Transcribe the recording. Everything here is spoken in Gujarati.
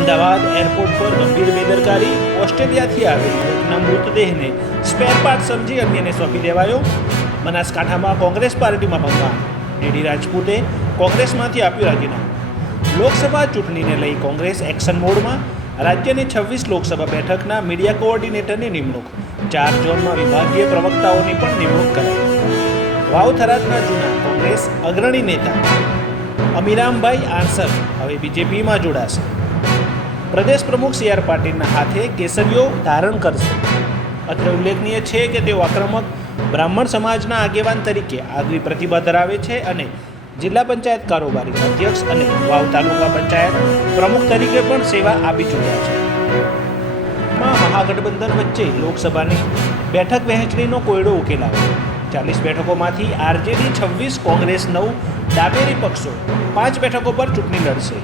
અમદાવાદ એરપોર્ટ પર ગંભીર બેદરકારી ઓસ્ટ્રેલિયાથી આવેલ યુવકના મૃતદેહને સ્પેર પાર્ટ સમજી અન્યને સોંપી દેવાયો. બનાસકાંઠામાં કોંગ્રેસ પાર્ટીમાં ભંગાણ ડીડી રાજપૂતે કોંગ્રેસમાંથી આપ્યું રાજીનામું. લોકસભા ચૂંટણીને લઈ કોંગ્રેસ એક્શન મોડમાં. રાજ્યની છવ્વીસ લોકસભા બેઠકના મીડિયા કોઓર્ડિનેટરની નિમણૂક. ચાર ઝોનમાં વિભાગીય પ્રવક્તાઓની પણ નિમણૂક કરાઈ. વાવ થરાદના જૂના કોંગ્રેસ અગ્રણી નેતા અમીરામભાઈ આંસર હવે બીજેપીમાં જોડાશે. પ્રદેશ પ્રમુખ સી આર પાટીલના હાથે કેસરીઓ ધારણ કરશે. અત્રે ઉલ્લેખનીય છે કે તેઓ આક્રમક બ્રાહ્મણ સમાજના આગેવાન તરીકે આગવી પ્રતિભા ધરાવે છે અને જિલ્લા પંચાયત કારોબારી અધ્યક્ષ અને વાવ તાલુકા પંચાયત પ્રમુખ તરીકે પણ સેવા આપી ચૂક્યા છે. મહાગઠબંધન વચ્ચે લોકસભાની બેઠક વહેંચણીનો કોયડો ઉકેલાયો. ચાલીસ બેઠકોમાંથી આરજેડી, છવ્વીસ કોંગ્રેસ, નવ ડાબેરી પક્ષો પાંચ બેઠકો પર ચૂંટણી લડશે.